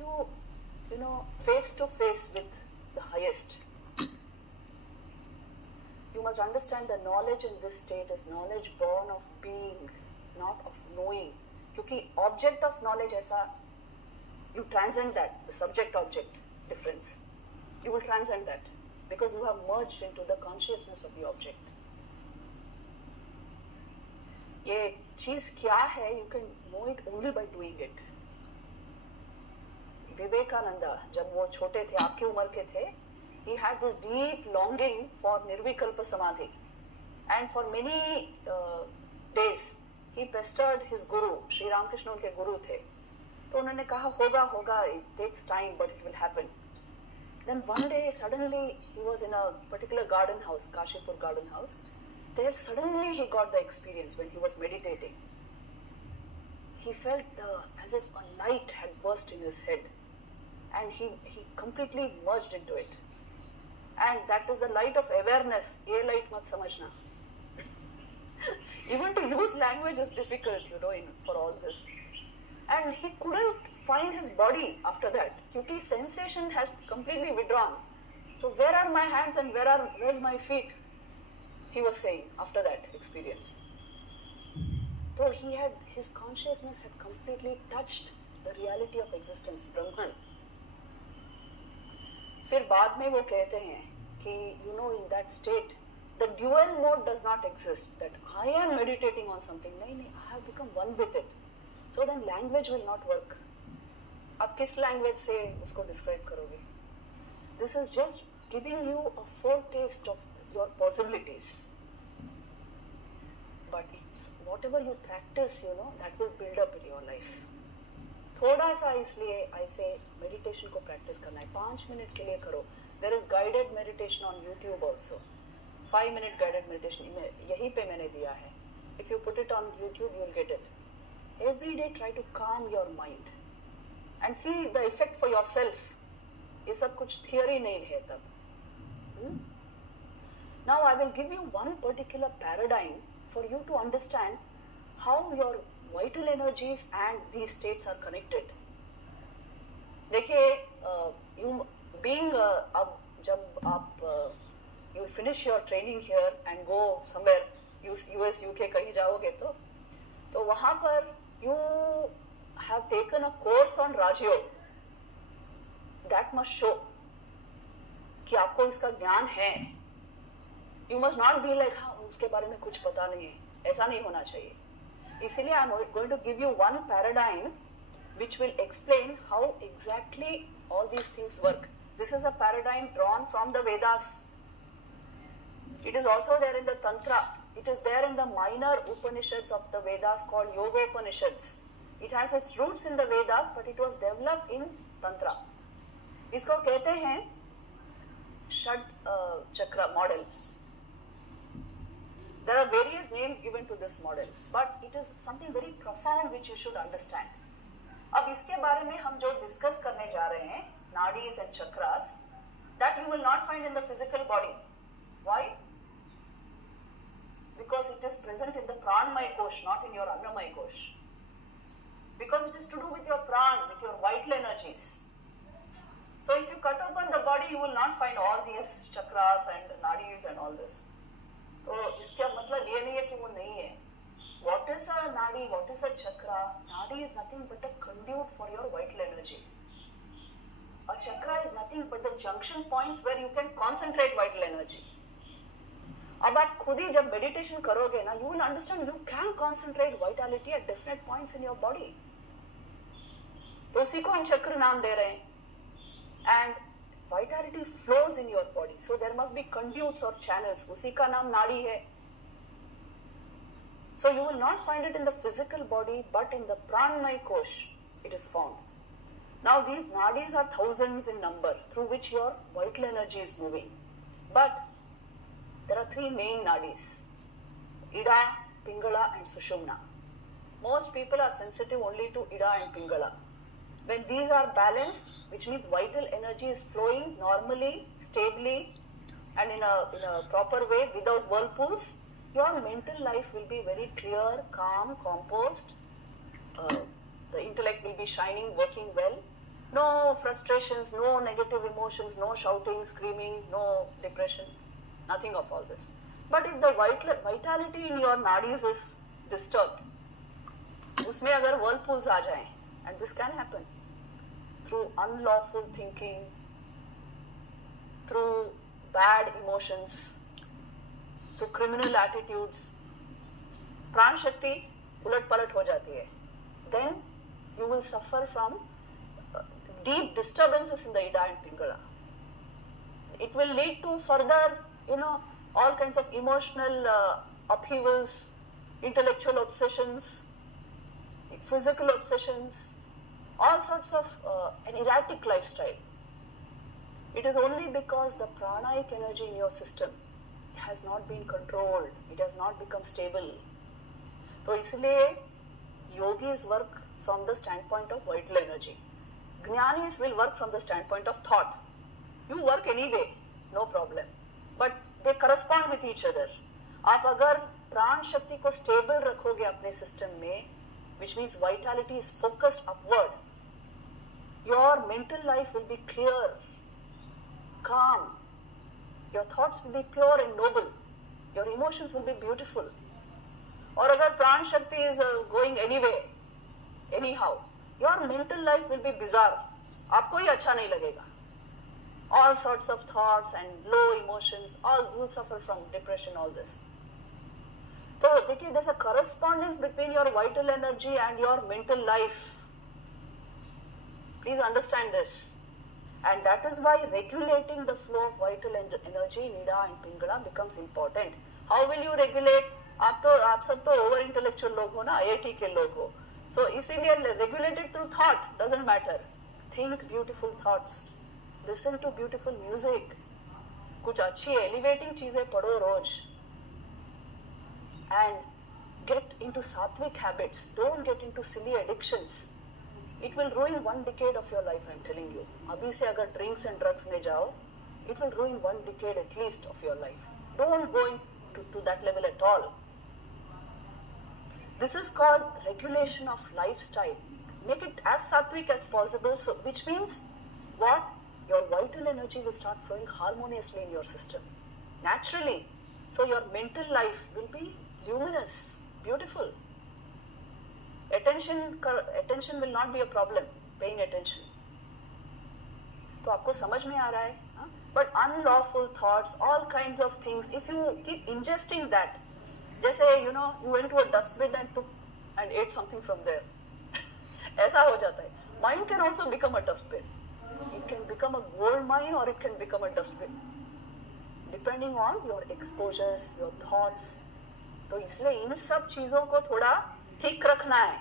you know, face to face with the highest. You must understand the knowledge in this state is knowledge born of being, not of knowing. Because object of knowledge aisa, you transcend that, the subject-object difference. You will transcend that because you have merged into the consciousness of the object. ये चीज क्या है, you can know it only by doing it. Vivekananda जब वो छोटे थे, आपकी उम्र के थे, he had this deep longing for nirvikalpa samadhi, and for many days he pestered his guru. Shri Ramakrishna उनके गुरु थे, तो उन्होंने कहा होगा होगा, it takes time but it will happen. Then one day suddenly he was in a particular garden house, Kashipur garden house. There suddenly he got the experience when he was meditating. He felt as if a light had burst in his head, and he completely merged into it. And that is the light of awareness. Ye light mat samajhna. Even to use language is difficult, you know, for all this. And he couldn't find his body after that, because sensation has completely withdrawn. So where are my hands and where's my feet? He was saying after that experience. So his consciousness had completely touched the reality of existence, Brahman. फिर बाद में वो कहते हैं कि you know, in that state the dual mode does not exist, that I am meditating on something. नहीं, I have become one with it. So then language will not work. आप किस language से उसको describe करोगे? This is just giving you a foretaste of your possibilities. But whatever you practice, you know, that will build up in your life. थोड़ा सा इसलिए ऐसे meditation को प्रैक्टिस करना है, 5 मिनट के लिए करो. There is guided meditation on YouTube also, 5 minute guided meditation यहीं पे मैंने दिया है. If you put it on YouTube you will get it. Every day try to calm your mind and see the effect for yourself. ये सब कुछ theory नहीं है तब. Now I will give you one particular paradigm for you to understand how your vital energies and these states are connected. देखिए, अब जब आप you will finish your training here and go somewhere US UK कहीं जाओगे तो वहाँ पर you have taken a course on Rajयोग. That must show कि आपको इसका ज्ञान है. You must not be like हाँ उसके बारे में कुछ पता नहीं है, ऐसा नहीं होना चाहिए. इसीलिए I am going to give you one paradigm which will explain how exactly all these things work. This is a paradigm drawn from the Vedas. It is also there in the Tantra. It is there in the minor Upanishads of the Vedas called Yoga Upanishads. It has its roots in the Vedas, but it was developed in Tantra. इसको कहते हैं षड चक्र model. There are various names given to this model, but it is something very profound which you should understand. अब इसके बारे में हम जो डिस्कस करने जा रहे हैं, nadis and chakras, that you will not find in the physical body. Why? Because it is present in the pranamaya kosh, not in your annamaya kosh. Because it is to do with your pran, with your vital energies. So if you cut open the body, you will not find all these chakras and nadis and all this. तो इसका मतलब ये नहीं है कि वो नहीं है. What is a nadi? What is a chakra? Nadi is nothing but a conduit for your vital energy. A chakra is nothing but the junction points where you can concentrate vital energy. अब आप खुद ही जब meditation करोगे ना, you will understand you can concentrate vitality at different points in your body. तो उसी को हम चक्र नाम दे रहे हैं. And vitality flows in your body, so there must be conduits or channels. उसी का नाम नाड़ी है. So you will not find it in the physical body, but in the pranamaya kosh it is found. Now these nadis are thousands in number through which your vital energy is moving. But there are 3 main nadis: Ida, Pingala and Sushumna. Most people are sensitive only to Ida and Pingala. When these are balanced, which means vital energy is flowing normally, stably, and in a proper way without whirlpools, your mental life will be very clear, calm, composed. The intellect will be shining, working well. No frustrations, no negative emotions, no shouting, screaming, no depression, nothing of all this. But if the vitality in your nadis is disturbed, उसमें अगर whirlpools आ जाएं, and this can happen through unlawful thinking, through bad emotions, through criminal attitudes, प्राण शक्ति उलट पलट हो जाती है. Then you will suffer from deep disturbances in the Ida and Pingala. It will lead to further, all kinds of emotional upheavals, intellectual obsessions, physical obsessions, all sorts of an erratic lifestyle. It is only because the pranic energy in your system has not been controlled, it has not become stable. तो इसलिए yogis work from the standpoint of vital energy. Jnanis will work from the standpoint of thought. You work anyway, no problem. But they correspond with each other. आप अगर प्राण शक्ति को stable रखोगे अपने system में, which means vitality is focused upward, your mental life will be clear, calm. Your thoughts will be pure and noble. Your emotions will be beautiful. और अगर प्राण शक्ति is going anyway, anyhow, your mental life will be bizarre. आपको ही अच्छा नहीं लगेगा. All sorts of thoughts and low emotions, all you will suffer from depression, all this. So देखिए, there's a correspondence between your vital energy and your mental life. Please understand this. And that is why regulating the flow of vital energy in Ida and Pingala becomes important. How will you regulate? आप सब तो over intellectual लोग हो ना, IIT के लोग हो. So इसीलिए regulate it through thought, doesn't matter. Think beautiful thoughts. Listen to beautiful music. कुछ अच्छी elevating चीजें पढ़ो रोज. And get into sattvic habits. Don't get into silly addictions. It will ruin 1 decade of your life, I'm telling you. अभी से अगर drinks and drugs में जाओ, it will ruin 1 decade at least of your life. Don't go to that level at all. This is called regulation of lifestyle. Make it as sattvic as possible, so which means what? Your vital energy will start flowing harmoniously in your system, naturally. So your mental life will be luminous, beautiful. Attention will not be a problem, paying attention. तो आपको समझ में आ रहा है? But unlawful thoughts, all kinds of things, if you keep ingesting that, जैसे you went to a dustbin and ate something from there. ऐसा हो जाता है. Mind can also become a dustbin. It can become a gold mine or it can become a dustbin, depending on your exposures, your thoughts. तो इसलिए इन सब चीजों को थोड़ा ठीक रखना है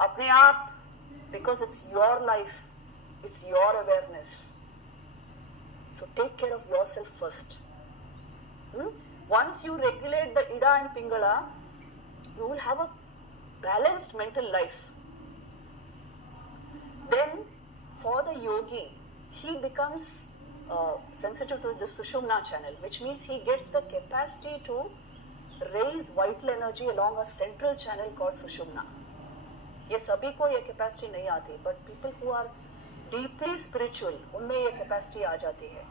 अपने आप, because it's your life, it's your awareness. So take care of yourself first. Once you regulate the Ida and Pingala, you will have a balanced mental life. Then for the yogi, he becomes sensitive to the Sushumna channel, which means he gets the capacity to raise vital energy along a central channel called Sushumna. ये सभी को ये capacity नहीं आती, but people who are deeply spiritual, उनमें ये capacity आ जाती है.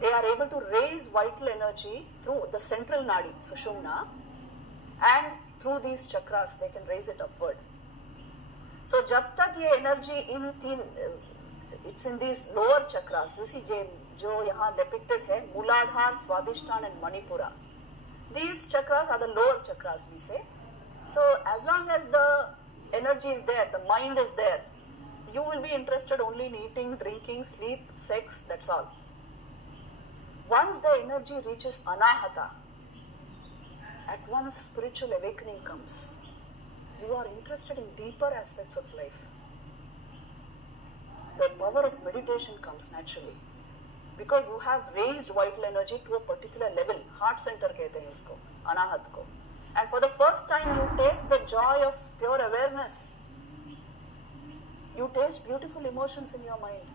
They are able to raise vital energy through the central nadi, Sushumna, and through these chakras they can raise it upward. So जब तक ये energy it's in these lower chakras. You see जो यहाँ depicted है, Mooladhar, Swadhisthana and Manipura. These chakras are the lower chakras, we say. So as long as the energy is there, the mind is there, you will be interested only in eating, drinking, sleep, sex, that's all. Once the energy reaches anahata, at once spiritual awakening comes. You are interested in deeper aspects of life. The power of meditation comes naturally. Because you have raised vital energy to a particular level. Heart center कहते हैं इसको, अनाहत को. And for the first time you taste the joy of pure awareness. You taste beautiful emotions in your mind.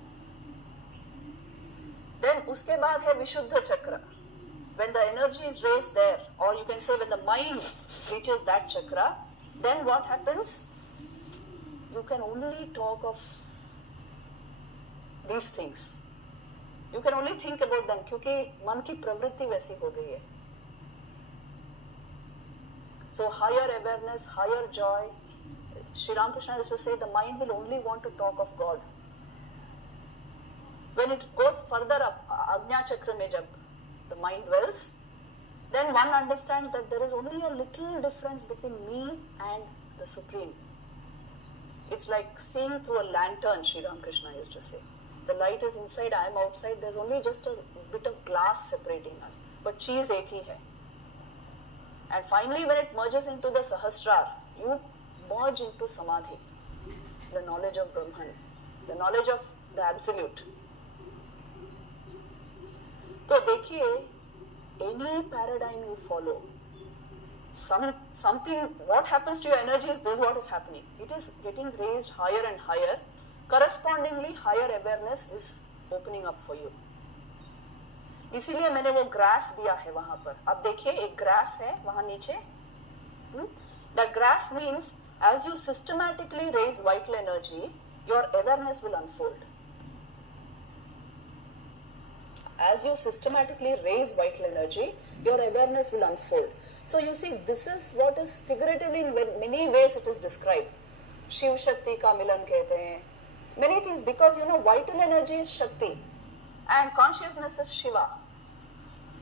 Then उसके बाद है विशुद्ध चक्र. When the energy is raised there, or you can say when the mind reaches that chakra, then what happens? You can only talk of these things. You can only think about them क्योंकि मन की प्रवृत्ति वैसी हो गई है. So higher awareness, higher joy. Sri Ramakrishna used to say the mind will only want to talk of God. When it goes further up, Ajna Chakra mein jab the mind dwells, then one understands that there is only a little difference between me and the Supreme. It's like seeing through a lantern, Sri Ramakrishna used to say. The light is inside, I am outside, there's only just a bit of glass separating us. But cheez ek hi hai. And finally, when it merges into the Sahasrar, you merge into Samadhi, the knowledge of Brahman, the knowledge of the Absolute. So, देखिए, any paradigm you follow, something, what happens to your energy is this: what is happening. It is getting raised higher and higher. Correspondingly, higher awareness is opening up for you. इसीलिए मैंने वो graph दिया है वहां पर. अब देखिए एक ग्राफ है वहां नीचे. The graph means as you systematically raise vital energy, your awareness will unfold. As you systematically raise vital energy, your awareness will unfold. So you see, this is what is figuratively in many ways it is described. Shiv Shakti ka milan कहते हैं. Many things, because you know vital energy is Shakti and consciousness is Shiva.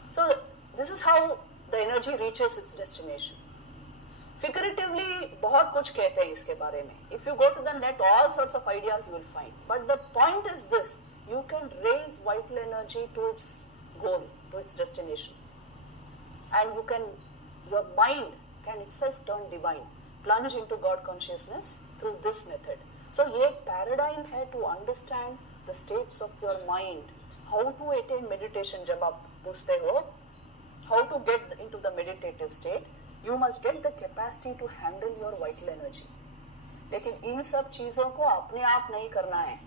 So this is how the energy reaches its destination. Figuratively बहुत कुछ कहते हैं इसके बारे में. If you go to the net, all sorts of ideas you will find. But the point is this: you can raise vital energy to its goal, to its destination, and your mind can itself turn divine, plunge into God consciousness through this method. So ये paradigm है to understand the states of your mind, how to attain meditation. जब आप पूछते हो how to get into the meditative state, you must get the capacity to handle your vital energy. लेकिन इन सब चीजों को अपने आप नहीं करना है.